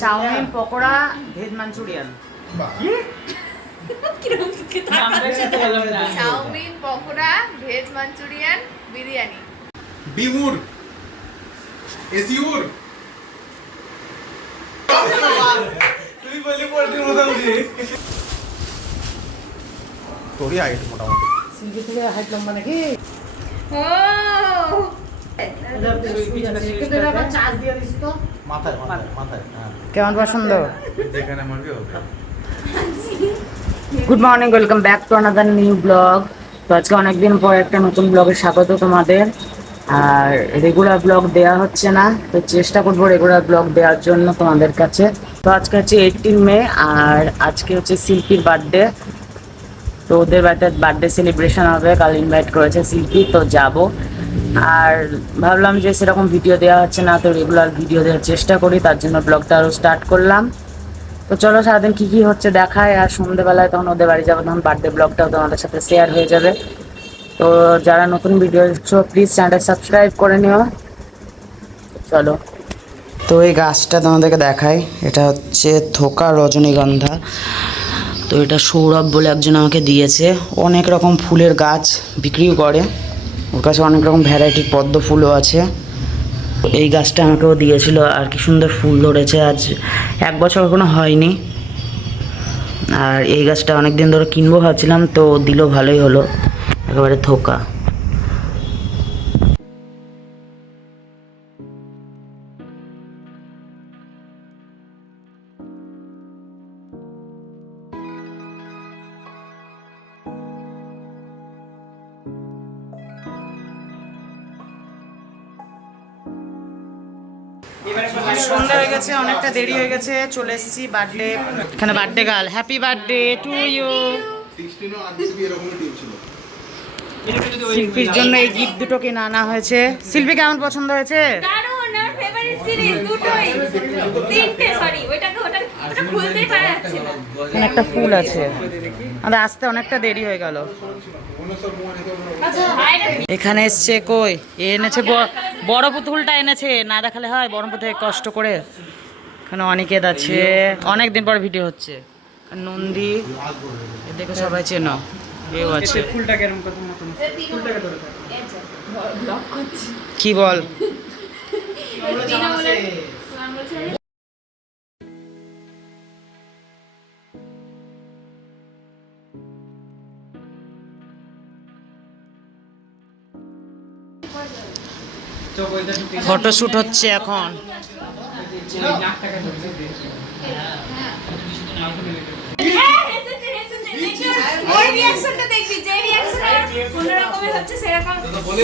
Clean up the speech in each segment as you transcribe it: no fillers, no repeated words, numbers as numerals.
Chowmein pakora veg Manchurian. Chow mein pakora veg Manchurian biryani. বিমুর এসিউর তুই বলি পড়তে মোটামুটি তোরই হাইট মোটামুটি সিলকি থেকে হাইট লম্বা নাকি? ও মাথায় মাথায় মাথায় হ্যাঁ কেমন পছন্দ? যেখানে মারবি হবে। Good morning, welcome back to another new blog. তো আজকে অনেকদিন পর একটা নতুন ব্লগে স্বাগত তোমাদের। আর রেগুলার ব্লগ দেওয়া হচ্ছে না, তো চেষ্টা করবো রেগুলার ব্লগ দেওয়ার জন্য তোমাদের কাছে। তো আজকে হচ্ছে 18 মে, আর আজকে হচ্ছে শিল্পীর বার্থডে। তো ওদের বাড়িতে বার্থডে সেলিব্রেশন হবে, কাল ইনভাইট করেছে শিল্পী, তো যাব। আর ভাবলাম যে সেরকম ভিডিও দেওয়া হচ্ছে না, তো রেগুলার ভিডিও দেওয়ার চেষ্টা করি, তার জন্য ব্লগটা আরও স্টার্ট করলাম। তো চলো সারাদিন কী কী হচ্ছে দেখায়, আর সন্ধ্যেবেলায় তখন ওদের বাড়ি যাবো, তখন বার্থডে ব্লগটাও তোমাদের সাথে শেয়ার হয়ে যাবে। তো যারা নতুন ভিডিও দেখছো প্লিজ চ্যানেলটা সাবস্ক্রাইব করে নিও। চলো, তো এই গাছটা তোমাদেরকে দেখাই, এটা হচ্ছে থোকা রজনীগন্ধা। তো এটা সৌরভ বলে একজন আমাকে দিয়েছে। অনেক রকম ফুলের গাছ বিক্রিও করে, ওর কাছে অনেক রকম ভ্যারাইটির পদ্ম ফুলও আছে। এই গাছটা আমাকেও দিয়েছিল, আর কি সুন্দর ফুল ধরেছে। আজ 1 বছর কোনো হয়নি। আর এই গাছটা অনেক দিন ধরে কিনবো ভাবছিলাম, তো দিল, ভালোই হলো, একেবারে থোকা। সন্ধ্যা হয়ে গেছে, অনেকটা দেরি হয়ে গেছে, চলে এসেছি বার্থডে। এখানে birthday girl, happy birthday to you. শিল্পীর জন্য এই গিফট দুটো কিনে আনা হয়েছে। শিল্পী কেমন পছন্দ হয়েছে? দারুণ, আর ফেভারিট সিরিজ দুটোই, তিনটে, সরি ওটা খুলতেই পারা যাচ্ছে না। এখানে একটা ফুল আছে, আমাদের আসতে অনেকটা দেরি হয়ে গেল। এখানে এসছে, কই এ এনেছে, বড় পুতুলটা এনেছে, না দেখালে হয়, বড় পুতুল কষ্ট করে। এখানে অনিকেত আছে, অনেক দিন পর ভিডিও হচ্ছে। নন্দী, দেখে সবাই চেনো, এও আছে। কি বল? ফটোশুট হচ্ছে এখন। ওই রিঅ্যাকশনটা দেখবি, যে রিঅ্যাকশনটা কোন রকমের হচ্ছে সেরকম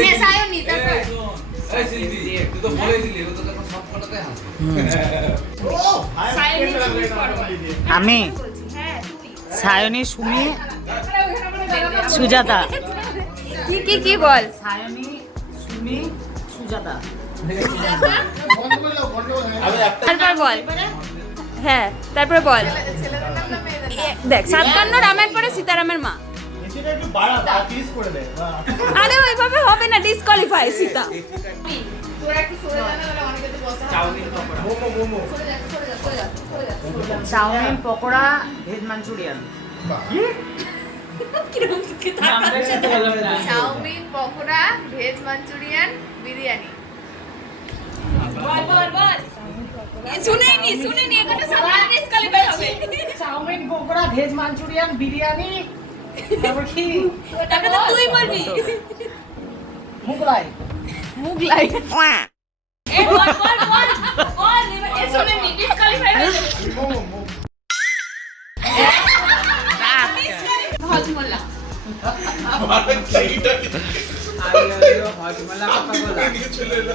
মেসায়নি। তারপর এই সিলভি তুই তো বলেই দিলি, ও তো তখন সব ফটোতে হাসে। আমি হ্যাঁ তুই সায়নী, সুমি, সুজাতা। কি বল? সায়নী, সুমি, সুজাতা। তারপর বল, হ্যাঁ তারপর বল। দেখ, 57 রামের পরে সীতারামের মা। আরে ওইভাবে হবে না, disqualify Sita. Chow mein pakora veg Manchurian. Chow mein pakora veg Manchurian biryani. বল শুনেনি এখানে সব ডিসকোয়ালিফাই হবে। Chow mein pakora veg Manchurian biryani, তারপর কি? তারপর তো তুই বলবি মুগলাই। এই বল এ শুনেনি ডিসকোয়ালিফাই হবে। Hajmola,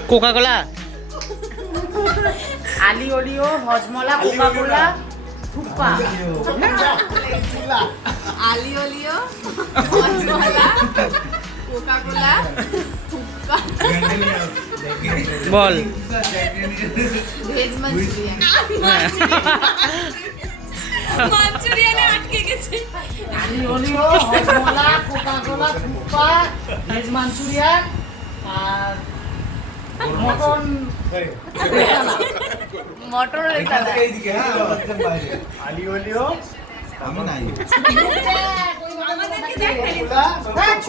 Coca Cola, aglio olio, Hajmola, Coca Cola, thukpa. Aglio olio, Hajmola, Coca Cola, thukpa, বল ভেজ মাঞ্চুরিয়ান। মাঞ্চুরিয়ানে আটকে গেছে। Aglio olio, Hajmola, Coca Cola, thukpa, veg Manchurian, আর মটন মটর রেসালা এইদিকে হ্যাঁ আলি ওলিও আমি নাই আমাদেরকে দেখ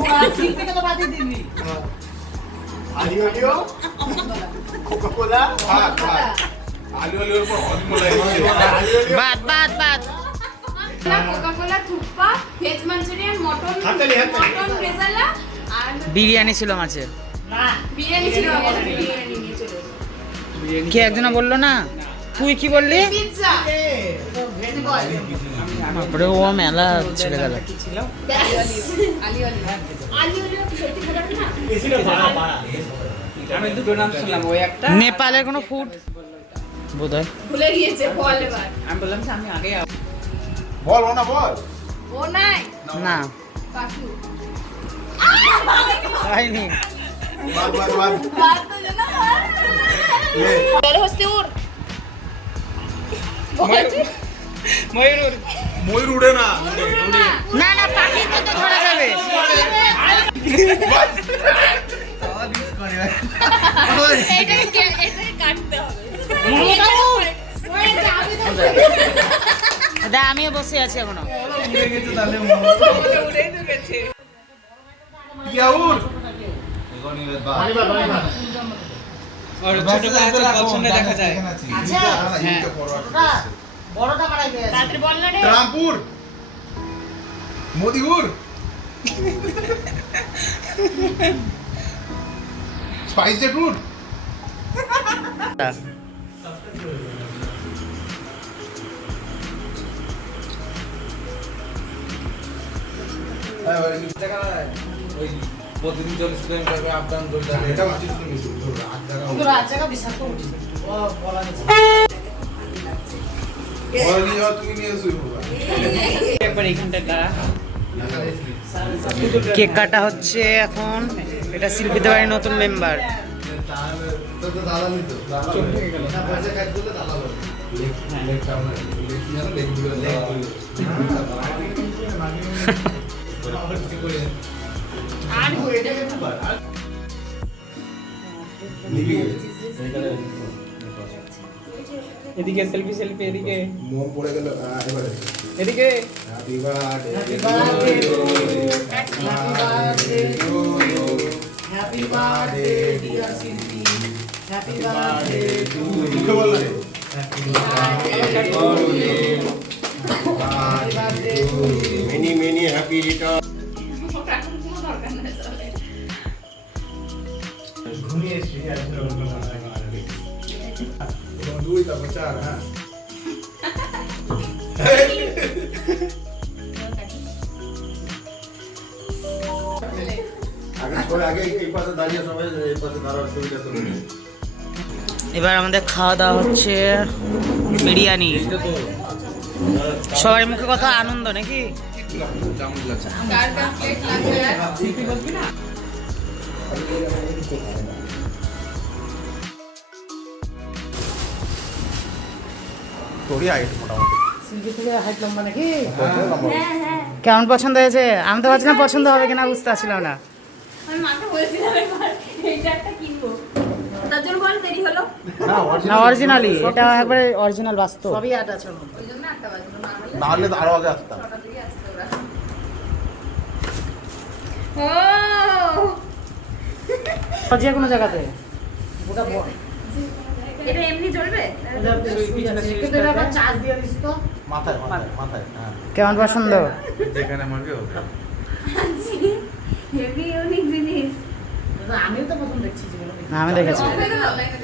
খালি আলি ওলিও কোকা কোলা আলি ওলিওর পর হজমোলা এসেছে বাদ বাদ বাদ Coca Cola thukpa veg Manchurian mutton rezala আর বিরিয়ানি ছিল মাছের। বিরিয়ানি ছিল আমাদের বিরিয়ানি নিয়ে চলে কে একজনা বললো না, তুই কি বললি? পিৎজা তারপরে ও মেলা ছেড়ে গেল। আলি সত্যি খারাপ না আমি দুটো নাম শুনলাম, ওই একটা নেপালের কোনো ফুড বোধহয়। ভুলে গিয়েছে বল এবার আমি বললাম যে আমি আগে বল ও না বল ও নাই না কাকু হয়নি। বাদ বাদ বাদ বাদ তো জানা বলে হস্তে ওর ময়ূর ময়ূর উড়ে না না না পাখি তো ধরা যাবে। এটাকে কাটতে হবে দা আমিও বসে আছি এখনো। উড়ে গেছে তাহলে উড়েই তো গেছে। ইয়াউর আর ছোট করে পছন্দ দেখা যায়। তাড়াতাড়ি বল না রে রামপুর মোদিপুর স্পাইস জেট রুট প্রতিদিন 40 কিলোমিটার আপ ডাউন করতে হবে। এটা উচিত তুমি বল নিয়ে যাও তুমি নিয়ে এসো একবার এইখানটা দাঁড়া। কেক কাটা হচ্ছে এখন। এটা শিল্পীতে বাড়ির নতুন মেম্বার। তো দাদা নিত না পয়সা কাট দিলে দাদা বলে লেগ কাউন্টার লেগ নিয়ে লেগ দিবে আর হয়ে যাবে এদিকে সেলফি সেলফি, এদিকে মন পড়ে গেল এবারে এদিকে happy birthday happy birthday dear শিল্পী হ্যাপি বার্থডে টু ইউ বললে মেনি মেনি হ্যাপি রিটার্ন এখন কোনো দরকার নেই চলে ঘুমিয়ে এসেছি আসলে অন্য দুই তারপর চার হ্যাঁ আগে এই পাশে দাঁড়িয়ে সবাই এই পাশে দাঁড়ার সুবিধা করে নেই এবার আমাদের খাওয়া দাওয়া হচ্ছে বিরিয়ানি। সবার মুখে কথা আনন্দ নাকি? কার কার প্লেট লাগবে শিল্পী বলবি না? তোরই হাইট মোটামুটি শিল্পী থেকে হাইট লম্বা নাকি? হ্যাঁ হ্যাঁ কেমন পছন্দ হয়েছে? আমি তো ভাবছিলাম পছন্দ হবে কিনা, বুঝতে পারছিলাম না। আমি মাকে বলেছিলাম এবার এইটা একটা কিনবো তার জন্য বল দেরি হলো না অরিজিনালি, এটা একবারে অরিজিনাল বাস্তব। ওই জন্য একটা বাজলো না হলে না হলে তো আরো আগে আসতাম ছটা দিকে আসতো ওরা ও যে কোনো জায়গাতে এটা এমনি জ্বলবে মাথায় মাথায় মাথায় হ্যাঁ কেমন পছন্দ? যেখানে মারবে হবে। হেভি ইউনিক জিনিস না আমি দেখেছি। অনলাইনে